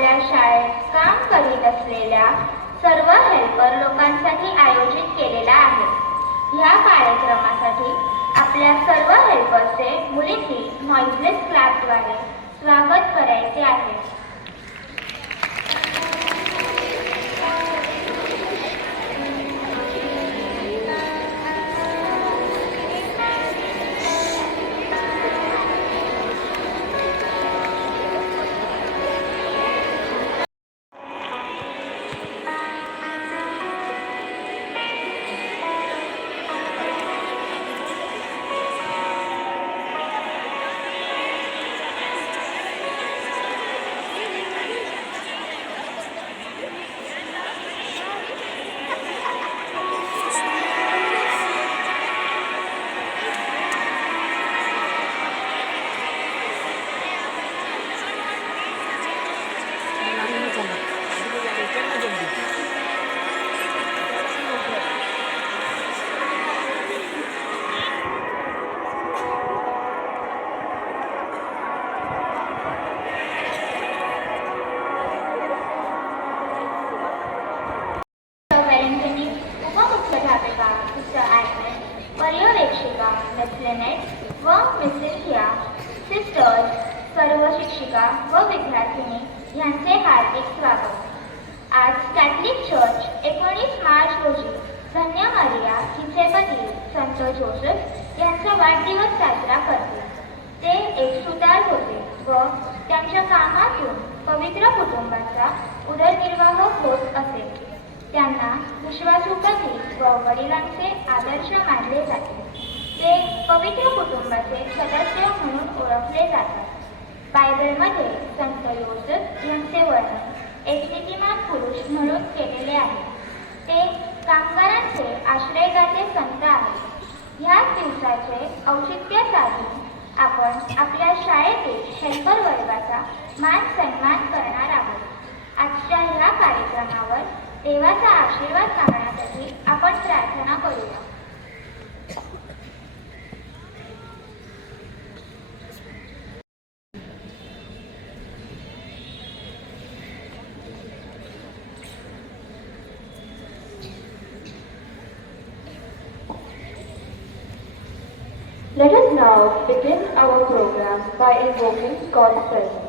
आपल्या शाळेत काम करीत असलेल्या सर्व हेल्पर लोकांसाठी आयोजित केलेला आहे। या कार्यक्रमासाठी आपल्या सर्व हेल्परचे मुलींनी नॉइजलेस क्लॅपद्वारे स्वागत करायचे आहे। पर्यवेक्षिका मिस व मिसेस सिस्टर्स, सर्व शिक्षिका व विद्यार्थिनी यांचे हार्दिक स्वागत। आज कॅथलिक चर्च 19 मार्च रोजी धन्य मारिया हिचे पती संत जोसेफ यांचा वाढदिवस साजरा करते। ते एक सुतार होते व त्यांच्या कामातून पवित्र कुटुंबाचा उदरनिर्वाह होत असे। त्यांना विश्वासू पती व वडिलांचे आदर्श मानले जाते। ते पवित्र कुटुंबाचे सदस्य म्हणून ओळखले जातात। बायबलमध्ये संत योसेफ यांचे वर्णन एक नीतिमान पुरुष म्हणून केलेले आहे। ते कामगारांचे आश्रयदाते संत आहेत। ह्याच दिवसाचे औचित्य साधून आपण आपल्या शाळेतील हेल्पर वर्गाचा मान सन्मान करणार आहोत। आजच्या ह्या कार्यक्रमावर देवाचा आशीर्वाद मागण्यासाठी आपण प्रार्थना करूया। Let us now begin our program by invoking God's presence.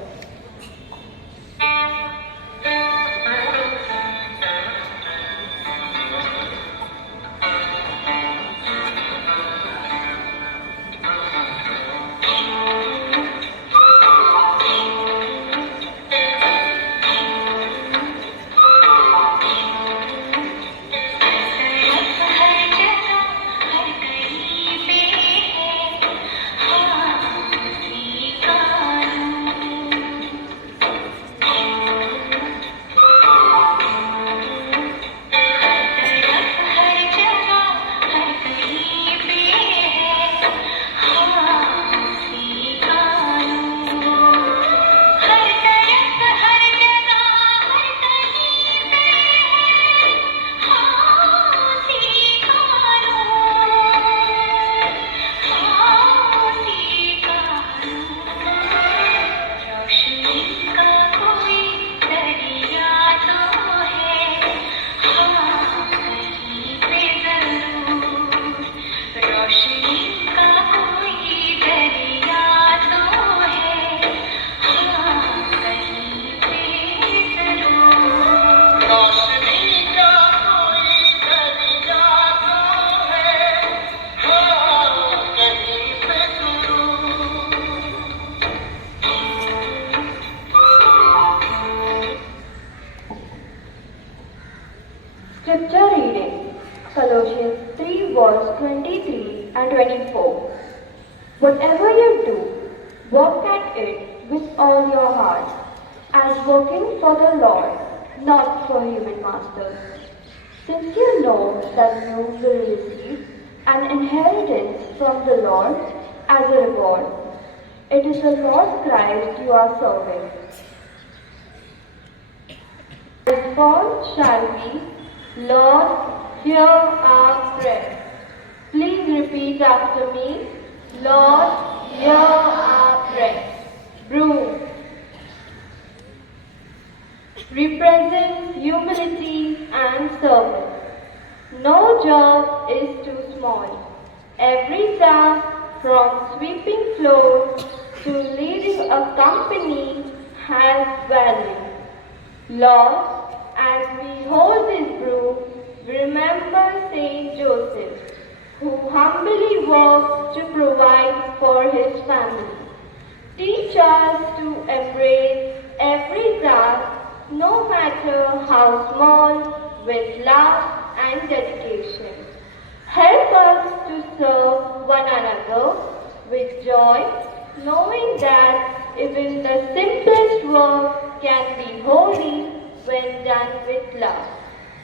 Scripture reading, Colossians 3 verse 23 and 24. Whatever you do, work at it with all your heart, as working for the Lord, not for human masters, since you know that you will receive an inheritance from the Lord as a reward. It is the Lord Christ you are serving. Response shall be, Lord, hear our prayer. Please repeat after me. Lord, hear our prayer. Broom. represents humility and service. No job is too small. Every task, from sweeping floors to leading a company, has value. Lord, as we hold this broom, remember Saint Joseph, who humbly worked to provide for his family. Teach us to embrace every task, no matter how small, with love and dedication. Help us to serve one another with joy, knowing that even the simplest work can be holy when done with love.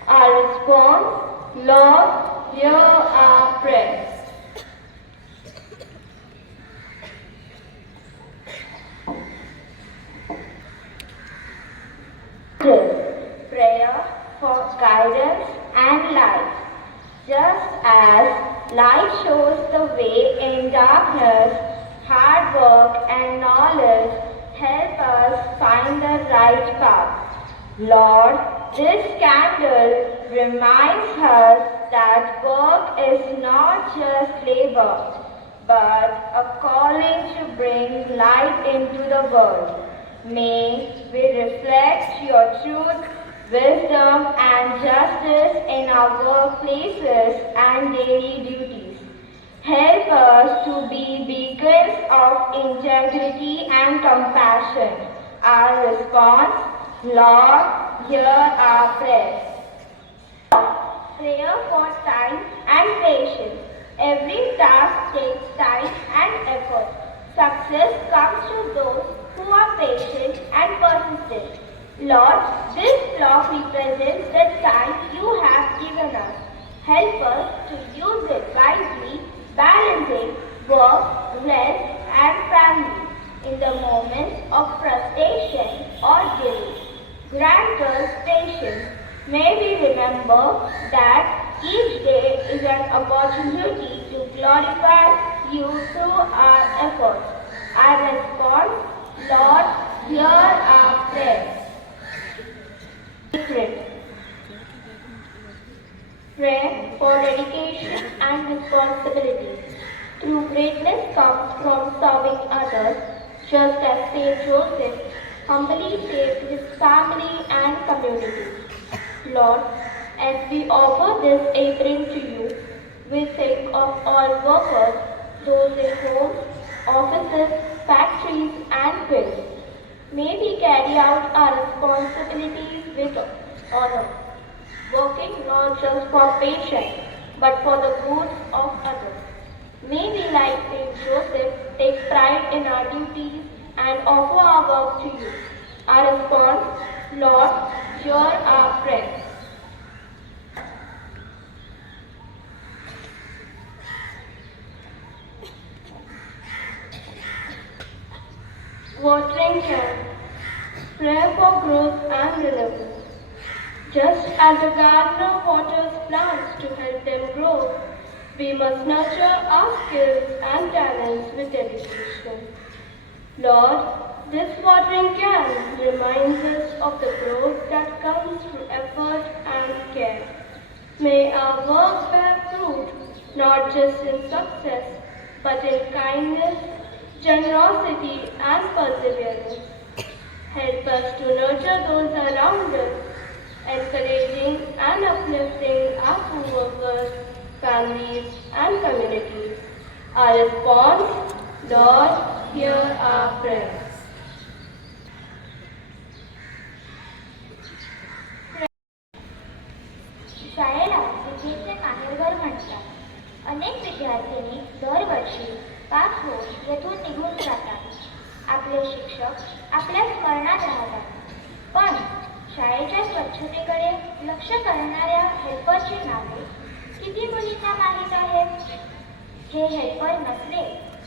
Our response, Lord, hear our prayers. Prayer for guidance and light. Just as light shows the way in darkness, hard work and knowledge help us find the right path. Lord, this candle reminds us that work is not just labor, but a calling to bring light into the world. May we reflect your truth, wisdom, and justice in our workplaces and daily duties. Help us to be beacons of integrity and compassion. Our response, Lord, hear our prayers. Prayer for time and patience. Every task takes time and effort. Success comes to those who are patient and persistent. Lord, this block represents the time you have given us. Help us to use it wisely, balancing work, rest, and family in the moments of frustration or delay. Grant us patience. May we remember that each day is an opportunity to glorify you through our efforts. Our response, Lord, hear our prayers. Secret. Pray for dedication and responsibility. True greatness comes from serving others, just as Saint Joseph humbly saved his family and community. Lord, as we offer this apron to you, we think of all workers, those in homes, offices, factories, and fields. May we carry out our responsibilities with honor, working not just for patients, but for the good of others. May we, like Saint Joseph, take pride in our duties and offer our work to you. Our response, Lord, hear our prayers. Watering can. Prayer for growth and renewal. Just as a gardener waters plants to help them grow, we must nurture our skills and talents with dedication. Lord, this watering can reminds us of the growth that comes through effort and care. May our work bear fruit, not just in success, but in kindness, generosity, and perseverance. Help us to nurture those around us, encouraging and uplifting our co-workers, families, and communities. Our response, Lord, hear our prayers. शाळेला विद्येचे माहेरघर म्हणतात. अनेक विद्यार्थिनी दरवर्षी pass होऊन येथून निघून जातात. आपले शिक्षक आपल्या स्मरणात राहतात. पण शाळेच्या स्वच्छतेकडे लक्ष करणाऱ्या हेल्परची नावे किती मुलींना माहीत आहेत? हे हेल्पर नसले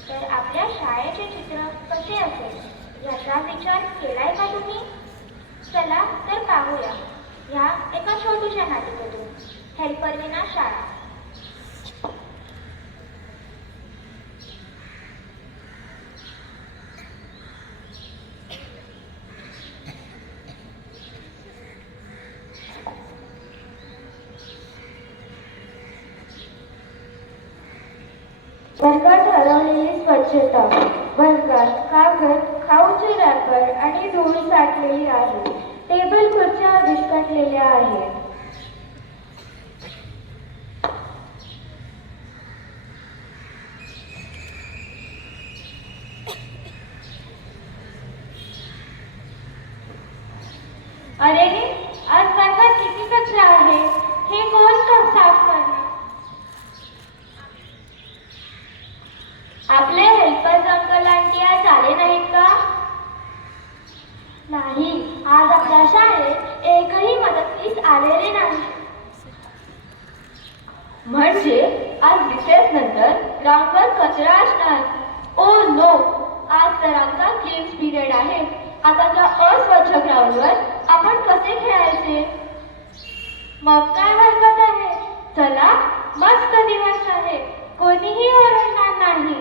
तर आपल्या शाळेचे चित्र कसे असेल याचा विचार केलाय का तुम्ही? चला तर पाहूया ह्या एका छोट्याशा नाटिकेतून हेल्पर विना शाळा. गटार आणि धूळ साठलेली आहे. टेबल खुर्च्या विस्कटलेल्या आहेत. अरे आज वर्गात किती कचरा आहे. हे कोण साफ करणार? आपले हेल्पर्स अंकल आंटी आज आले नाहीत का? नाही, आज आपल्या शाळेत एकही मदतनीस आलेले नाही. म्हणजे आज रिसेस नंतर ग्राउंडवर कचरा असणार. ओ नो, आज तर आमचा गेम्स पिरियड आहे. आता त्या अस्वच्छ ग्राउंडवर आपण कसे खेळायचे? मग काय हरकत आहे? चला, मस्त दिवस आहे. कोणीही ओरडणार नाही.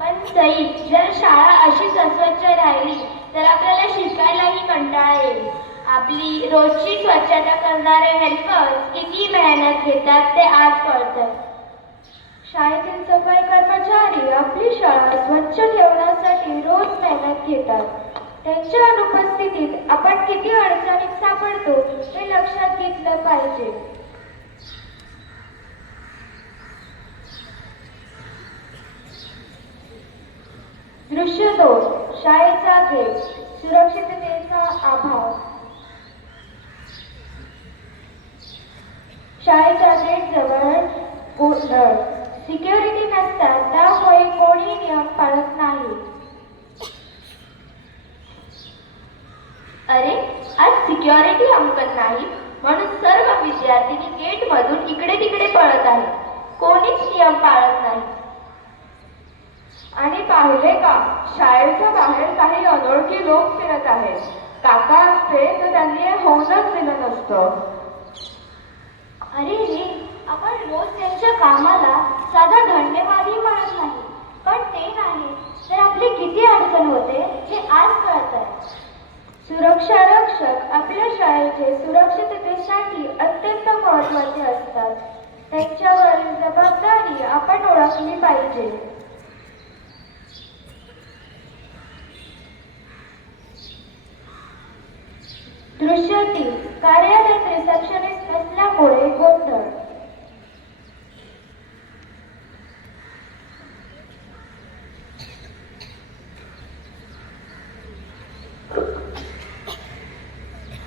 पण सई, जर शाळा अशीच अस्वच्छ राहिली तर आपल्याला शिकायलाही कंटाळा येईल. आपली रोजची स्वच्छता करणारे हेल्पर्स किती मेहनत घेतात ते आज कळतं. शाळेतील सफाई कर्मचारी आपली शाळा स्वच्छ ठेवण्यासाठी रोज मेहनत घेतात. त्यांच्या अनुपस्थितीत आपण किती अडचणीत सापडतो हे लक्षात घेतलं पाहिजे. दृश्य 2. शाळेचा गेट. सुरक्षिततेचा अभाव. शाळेच्या गेट जवळ गोंधळ. सिक्युरिटी नसतात, त्यामुळे कोणी नियम पाळत नाही. अरे, आज सिक्युरिटी अंकल नाही म्हणून सर्व विद्यार्थी गेट मधून इकडे तिकडे पळत आहेत. कोणीच नियम पाळत नाही. आणि पाहिले का, शाळेच्या बाहेर काही अनोळखी लोक फिरत आहेत. काका असते तर त्यांनी हे होऊनच दिलं नसतं. अरे रे, आपण रोज त्यांच्या कामाला साधा धन्यवादही म्हणत नाही. पण ते नाही तर आपली किती अडचण होते हे आज कळत आहे. सुरक्षा रक्षक आपल्या शाळेचे सुरक्षिततेसाठी अत्यंत महत्त्वाचे असतात. त्यांच्यावरील जबाबदारी आपण ओळखली पाहिजे. दृश्य 3. कार्यालयात रिसेप्शनिस्ट नसल्यामुळे गोंधळ.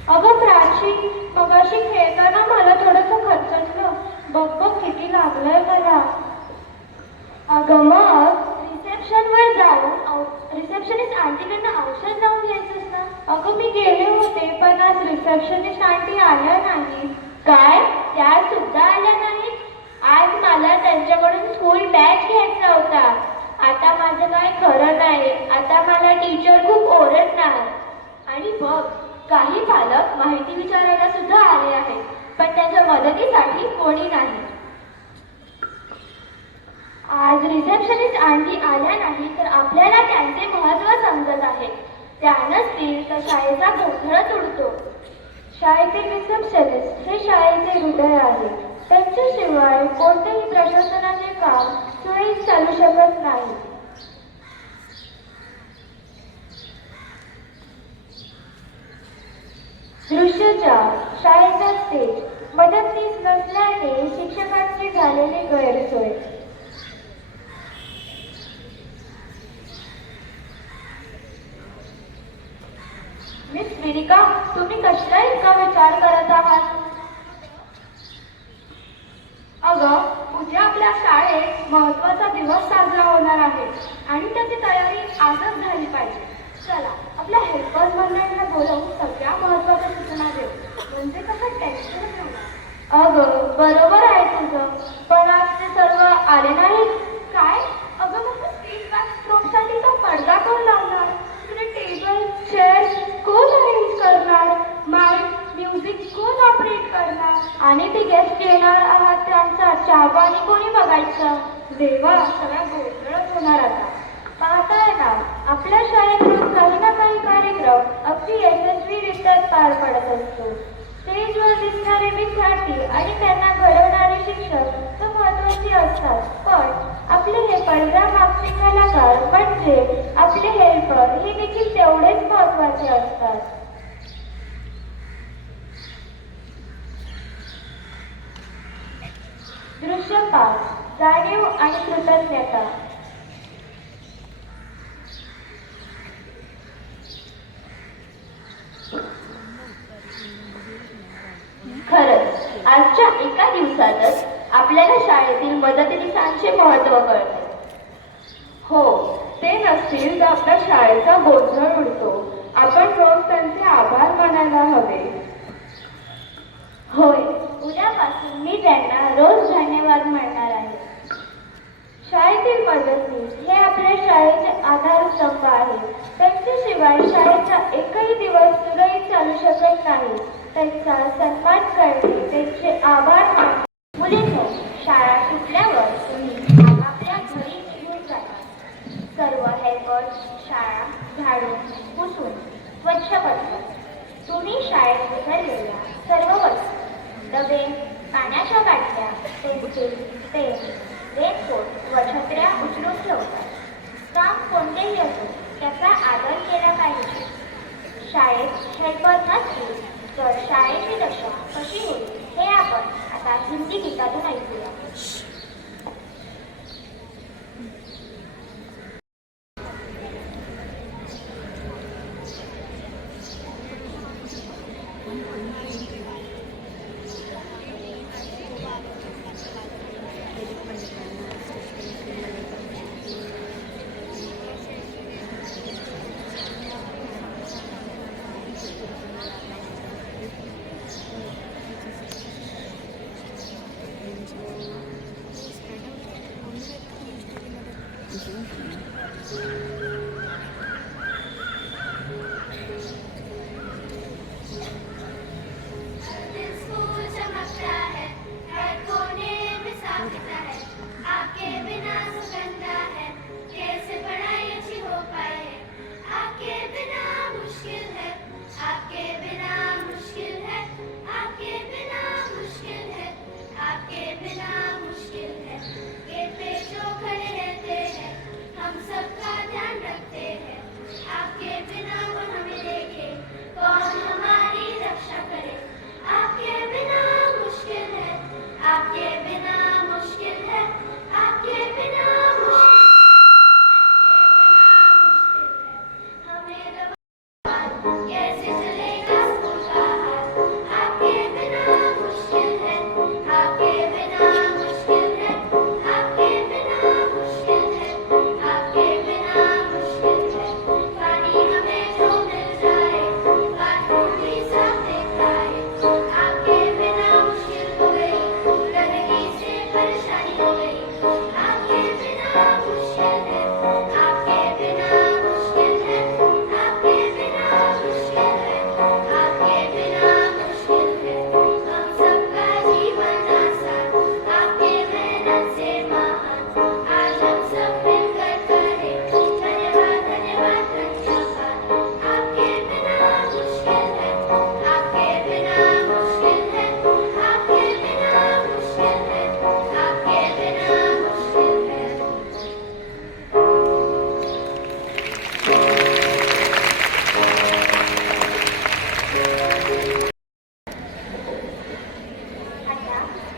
अगं प्राची, मगाशी खेळताना मला थोडंसं खचकलं. बघ बघ किती लागलंय मला. अगं मग रिसेप्शनवर जाऊन रिसेप्शनिस्ट आंटीकडनं औषध लावून घ्यायचंस ना. अगं मी गेले होते पण आज रिसेप्शनिस्ट आंटी आल्या नाही. काय, त्या सुद्धा आल्या नाहीत? आज मला त्यांच्याकडून स्कूल बॅच घ्यायचा होता. आता माझं काय खरं नाही. आता मला टीचर खूप ओरडणार. आणि बघ, काही पालक माहिती विचारायला सुद्धा आले आहेत पण त्यांच्या मदतीसाठी कोणी नाही. आज रिसेप्शनिस्ट आंटी आल्या नाही तर आपल्याला त्यांचे महत्त्व समजत आहे. त्या नसतील तर शाळेचा गोंधळच उडतो. शाळेतील रिसेप्शनिस्ट हे शाळेचे हृदय आहे. त्यांच्याशिवाय कोणतेही प्रशासनाचे काम सुरळीत चालू शकत नाही. दृश्य 4. शाळेचा स्टेज. मदतनीस नसल्याने शिक्षकांची झालेली गैरसोय. मिस विनिका, तुम्ही कशाला इतका विचार करत आहात? अगं, उद्या आपल्या शाळेत महत्त्वाचा दिवस साजरा होणार आहे आणि त्याची तयारी आजच झाली पाहिजे. चला, आपल्या हेल्पर्स मंडळींना बोलवून सगळ्या महत्त्वाच्या सूचना देऊ. म्हणजे कसं टेन्शन नाही. अगं, बरोबर आहे तुझं, पण आज ते सर्व आले नाहीत. काय? अगं मग स्टेज बॅकड्रॉपसाठी तो पडदा कोण लावणार? तिकडे टेबल, चेअर कोण अरेंज करणार? माईक, म्युझिक कोण ऑपरेट करणार? आणि ते गेस्ट येणार आहात त्यांचा चहापाणी कोणी बघायचं? देवा, सगळा गोंधळच होणार आता. पाहताय ना, आपल्या शाळेत रोज काही ना काही कार्यक्रम अगदी यशस्वीरित्या पार पडत असतो. स्टेजवर दिसणारे विद्यार्थी आणि त्यांना घडवणारे शिक्षक तर महत्त्वाचे असतात. पण आपले हे पडद्यामागचे कलाकार आजच्या एका दिवसातच आपल्याला शाळेतील मदतनीसांचे महत्त्व कळते. हो, ते नसतील तर आपल्या शाळेचा गोंधळ उडतो. आपण रोज त्यांचे आभार मानायला हवे. होय, उद्यापासून मी त्यांना रोज धन्यवाद म्हणणार आहे. शाळेतील मदतनीस हे आपल्या शाळेचे आधारस्तंभ आहेत. त्यांच्याशिवाय शाळेचा एकही दिवस सुरळीत चालू शकत नाही. त्यांचा सन्मान करणे, त्यांचे आभार मानणे. मुलींनो, शाळा सुटल्यावर तुम्ही आपापल्या घरी निघून जाता. सर्व हेल्पर्स शाळा झाडून पुसून स्वच्छ करतात. तुम्ही शाळेत विसरलेल्या सर्व वस्तू, डबे, पाण्याच्या बाटल्या, पेन्सिल, पेन, रेनकोट व छत्र्या उचलून ठेवतात. काम कोणतेही असो, त्याचा आदर केला पाहिजे. शाळेत हेल्पर नसतील तर शाळेची दशा कशी होईल हे आपण आता हिंदी गीतातून ऐकूया.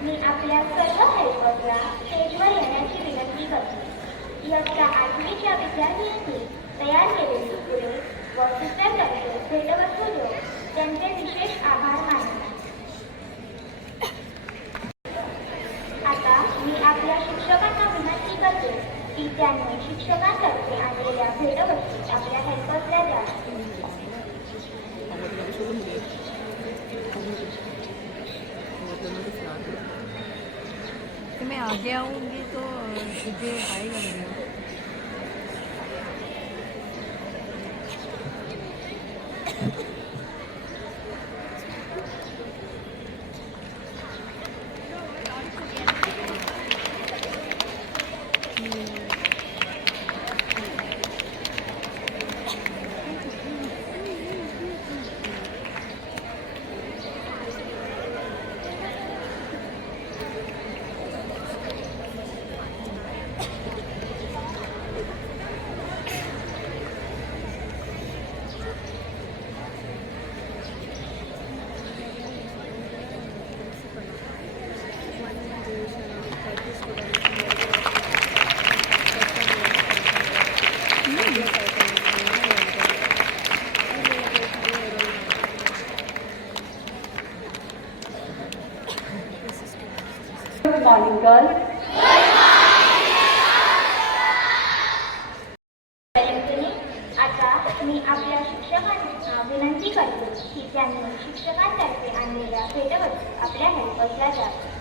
मी आपल्या सर्व हेल्परला स्टेजवर येण्याची विनंती करते. इयत्ता 8वीच्या विद्यार्थ्यांनी तयार केलेली फुले व सुंदरतर्फे भेटवस्तू देऊन त्यांचे विशेष आभार मानतात. आता मी आपल्या शिक्षकांना विनंती करते की त्यांनी शिक्षकांतर्फे आणलेल्या भेटवस्तू आपल्या हेल्परला द्या. कि मैं आगे आऊँगी तो मुझे आएगा नहीं. morning, girls. परंतु आता मी आपल्या शिक्षकांना विनंती करते की त्यांनी शिक्षकांतर्फे आणलेल्या भेटवस्तू आपल्या हेल्पर्सला द्याव्या.